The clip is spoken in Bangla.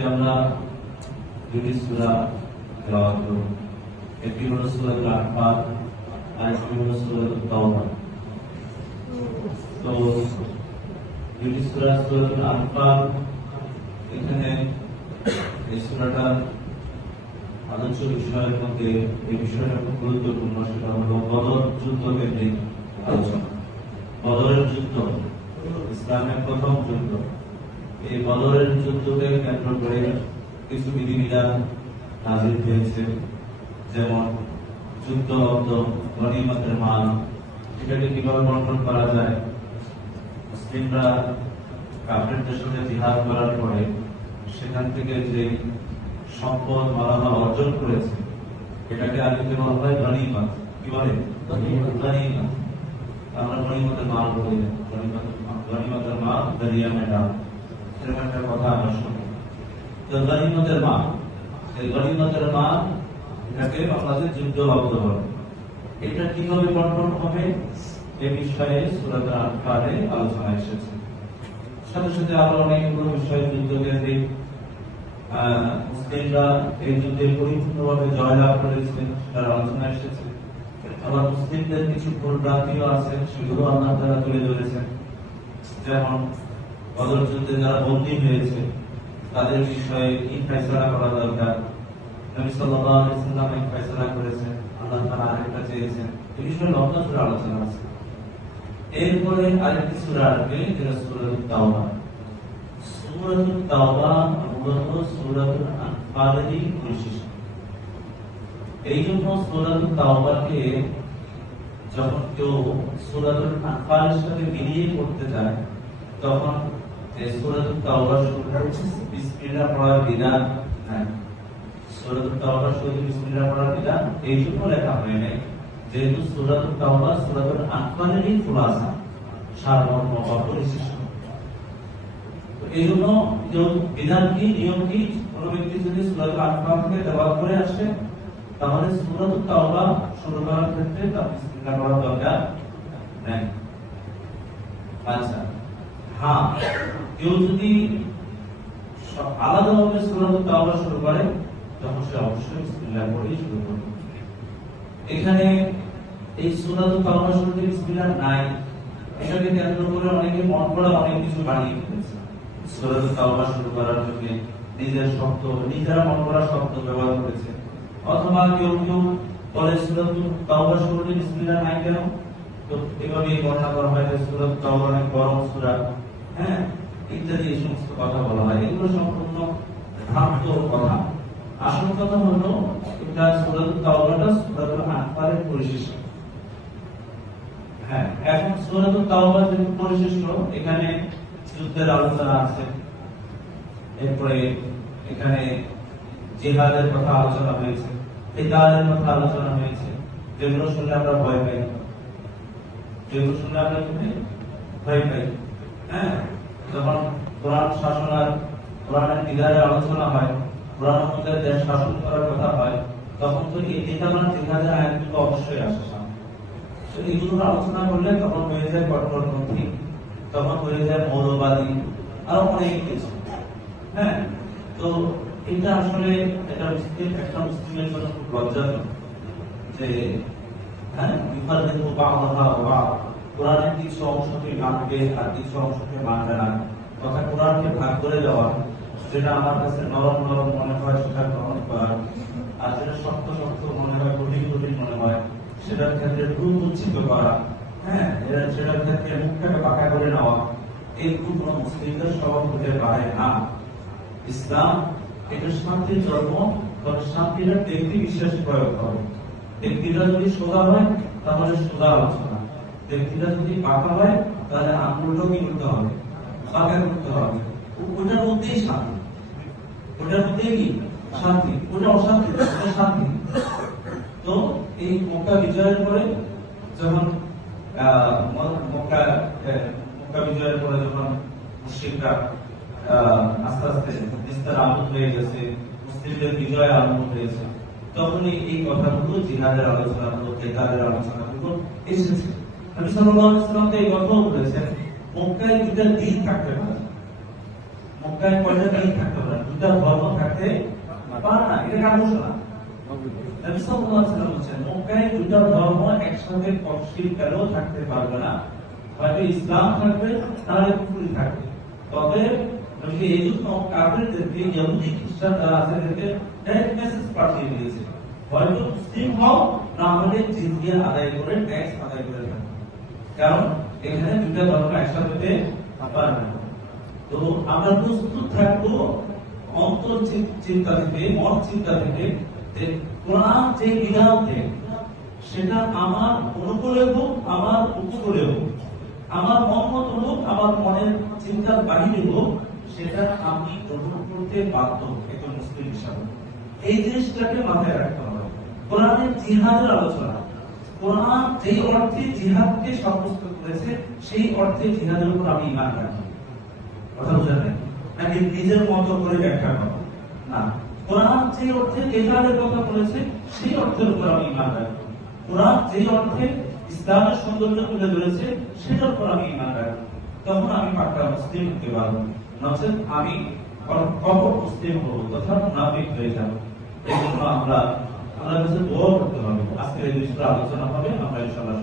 আজকে আমরা দুটি সূরা তেলাওয়াত করব। একটি হলো সূরাতুল আনফাল আর একটি হলো সূরাতুত তাওবা। তো দুটি সূরা, সূরাতুল আনফাল, এখানে এই সূরাটার আলোচ্য বিষয়ের মধ্যে এই বিষয়টা খুব গুরুত্বপূর্ণ, সেটা হলো বদর যুদ্ধ কেন্দ্রিক আলোচনা। বদরের যুদ্ধ ইসলামের প্রথম যুদ্ধ। এই বদরের যুদ্ধকে কেন্দ্র করে কিছু বিধিবিধান নাযিল হয়েছে, যেমন যুদ্ধ অর্থ, গনিমতের মাল, এটাকে কিভাবে বন্টন করা যায়। মুসলিমরা কাফেরদের সাথে জিহাদ করার পরে সেখান থেকে যে সম্পদ মালামাল অর্জন করেছে, এটাকে আরবিতে বলা হয় গনিমত। কি বলে? গনিমত। আমরা গনিমতের মাল বলি, গনিমতের মাল দরিয়া মেডাল, এরকম একটা কথা আমরা শুনি। তো গনিমতের মাল, এই গনিমতের মাল, এটাকে আমাদের যুদ্ধ লব্ধ হবে। এটা কিভাবে বন্টন হবে এ বিষয়ে সূরাতুল আনফালে আলোচনা এসেছে। সাথে সাথে আরো অনেকগুলো বিষয় যুদ্ধ কেন্দ্রিক, মুসলিমরা এই যুদ্ধে পরিপূর্ণভাবে জয়লাভ করেছে তার আলোচনা এসেছে। আবার মুসলিমদের কিছু ভুলভ্রান্তিও আছে, সেগুলো আল্লাহ তাআলা তুলে ধরেছেন। যেমন বদর যুদ্ধে যারা বন্দী হয়েছে তাদের বিষয়ে কি ফয়সালা করা দরকার, নবী সাল্লাল্লাহু আলাইহি ওয়াসাল্লাম এই ফয়সালা করেছেন, আল্লাহ তাআলা আরেকটা চেয়েছেন, এই বিষয়ে লম্বা সূরা আলোচনা আছে। এরপরে আরেকটি সূরা আসবে, যেটা সূরাতুত তাওবা। সূরাতুত তাওবা মূলত সূরাতুল আনফালেরই বৈশিষ্ট্য। এই জন্য সূরাতুত তাওবাকে যখন কেউ সূরাতুল আনফালের সাথে মিলিয়ে পড়তে যায়, তখন এই সূরাতুত তাওবা শুরু হচ্ছে বিসমিল্লাহ পড়ার বিধান। হ্যাঁ, সূরাতুত তাওবা শুরু বিসমিল্লাহ পড়ার বিধান এই জন্য লেখা হয় নাই, যেহেতু সূরাতুত তাওবা সূরাতুল আনফালেরই খুলাসা, সারমর্ম বা পরিশিষ্ট। এই জন্য বিধান কি, নিয়ম কি, কোন ব্যক্তি যদি সূরাতুল আনফাল থেকে তেলাওয়াত করে আসে, তাহলে সূরাতুত তাওবা শুরু করার ক্ষেত্রে তার বিসমিল্লাহ পড়ার দরকার নেই। আচ্ছা, হ্যাঁ, কেউ যদি আলাদাভাবে সূরাতুত তাওবা শুরু করে, তখন সে অবশ্যই বিসমিল্লাহ পড়েই শুরু করবে। এখানে এই সূরাতুত তাওবা শুরুতে বিসমিল্লাহ নাই, এটাকে কেন্দ্র করে অনেকে মন গড়া অনেক কিছু বানিয়ে ফেলেছে। সূরাতুত তাওবা শুরু করার জন্য নিজেরা মন গড়া শব্দ ব্যবহার করেছে, অথবা কেউ কেউ বলে সূরাতুত তাওবা শুরুতে বিসমিল্লাহ নাই কেন, তো এভাবে বর্ণনা করা হয় যে সূরাতুত তাওবা অনেক বড় সূরা, হ্যাঁ, ইত্যাদি এই সমস্ত কথা বলা হয়। এগুলো সম্পূর্ণ ভ্রান্ত কথা। আসল কথা হলো এটা সূরাতুত তাওবাটা সূরাতুল আনফালের পরিশিষ্ট। হ্যাঁ, এখন সূরাতুত তাওবার যে পরিশিষ্ট, এখানে যুদ্ধের আলোচনা আছে, এরপরে এখানে জিহাদের কথা আলোচনা হয়েছে, কিতালের কথা আলোচনা হয়েছে, যেগুলো শুনলে আমরা ভয় পাই, যেগুলো শুনলে আমরা ভয় পাই। হ্যাঁ, যখন কোরআন শাসন আর কোরআনের কিতালের আলোচনা হয়, কোরআন অনুযায়ী দেশ শাসন করার কথা হয়, তখন তো এই কিতাব আর জিহাদের আয়াতগুলো অবশ্যই আসে সামনে। এইগুলো আলোচনা করলে তখন হয়ে যায় কট্টরপন্থী, তখন হয়ে যায় মৌলবাদী, আরো অনেক কিছু। হ্যাঁ, তো এটা আসলে একটা মুসলিমের জন্য খুব লজ্জাজনক যে হ্যাঁ, কোরআনের কিছু অংশকে মানবে আর কিছু অংশকে মানবে না, তথা কোরআনকে ভাগ করে দেওয়া, যেটা আমার কাছে নরম নরম মনে হয় সেটা গ্রহণ করা, আর যেটা শক্ত শক্ত মনে হয়, কঠিন কঠিন মনে হয়, সেটার ক্ষেত্রে উচ্ছিত করা, হ্যাঁ, সেটার ক্ষেত্রে মুখটাকে বাঁকা করে নেওয়া, এই কোন মুসলিমদের স্বভাব হতে পারে না। ইসলাম এটা শান্তির ধর্ম, তবে শান্তিটা ব্যক্তি বিশেষ প্রয়োগ করে। ব্যক্তিটা যদি সোজা হয় তাহলে সোজা আলোচনা, ব্যক্তিটা যদি বাঁকা হয় তাহলে আঙুলটাও কি করতে হবে, বাঁকা করতে হবে। ওটার মধ্যেই শান্তি, ওটার মধ্যেই কি শান্তি, ওটা অশান্তি, ওটা শান্তি। তো এই মক্কা বিজয়ের পরে যখন মক্কা বিজয়ের পরে যখন মুশরিকরা আস্তে আস্তে বিস্তার আরম্ভ হয়ে গেছে, মুসলিমদের বিজয় আরম্ভ হয়েছে, তখন এই কথাগুলো, জিহাদের আলোচনাগুলো, কিতালের আলোচনাগুলো এসেছে। নবী সাল্লাল্লাহু আলাইহি ওয়াসাল্লাম এই কথাও বলেছেন, মক্কায় দুটা দিন থাকতে পারে, মক্কায় কয়টা দিন থাকতে পারে, দুটা ধর্ম এটা কার ঘোষণা? নবী সাল্লাল্লাহু আলাইহি ওয়াসাল্লাম বলেছেন মক্কায় দুটো ধর্ম একসাথে তফসিল করেও থাকতে পারবে না, হয়তো ইসলাম থাকবে নাহলে কুফর থাকবে। তবে নবী এই জন্য কাফেরদেরকে ইহুদি খ্রিস্টান যারা আছে তাদেরকে ডাইরেক্ট মেসেজ পাঠিয়ে দিয়েছে, হয়তো মুসলিম হও না হলে জিজিয়া আদায় করে ট্যাক্স আদায় করে থাকো, কারণ এখানে দুটো ধর্ম একসাথে হতে পারবে না। তো আমরা প্রস্তুত থাকবো অন্তর চিন্তা থেকে, মন চিন্তা থেকে, যে কোরআন যে বিধান দেয় সেটা আমার অনুকূলে হোক, আমার উপকূলে হোক, আমার মন মতো হোক, আমার মনের চিন্তার বাহিরে হোক, সেটা আমি গ্রহণ করতে বাধ্য একজন মুসলিম হিসাবে। এই জিনিসটাকে মাথায় রাখতে হবে। কোরআনের জিহাদের আলোচনা, কোরআন যে অর্থে জিহাদকে সাব্যস্ত করেছে সেই অর্থে জিহাদের উপর আমি ঈমান রাখি। কথা বুঝলেন নাকি নিজের মতো করে ব্যাখ্যা করা না, কোরআন যে অর্থে জিহাদের কথা বলেছে সেই অর্থের উপর আমি ঈমান রাখি। কোরআন যে অর্থে ইসলামের সৌন্দর্য তুলে ধরেছে সেটার উপর আমি ঈমান রাখি, তখন আমি পাক্কা মুসলিম হতে পারবো। নচেত আমি কপট মুসলিম হবো তথা মুনাফিক হয়ে যাবো। এই জন্য আমরা আল্লাহর কাছে দোয়া করতে হবে। আজকের এই বিষয়টা আলোচনা হবে, আমরা ইনশাআল্লাহ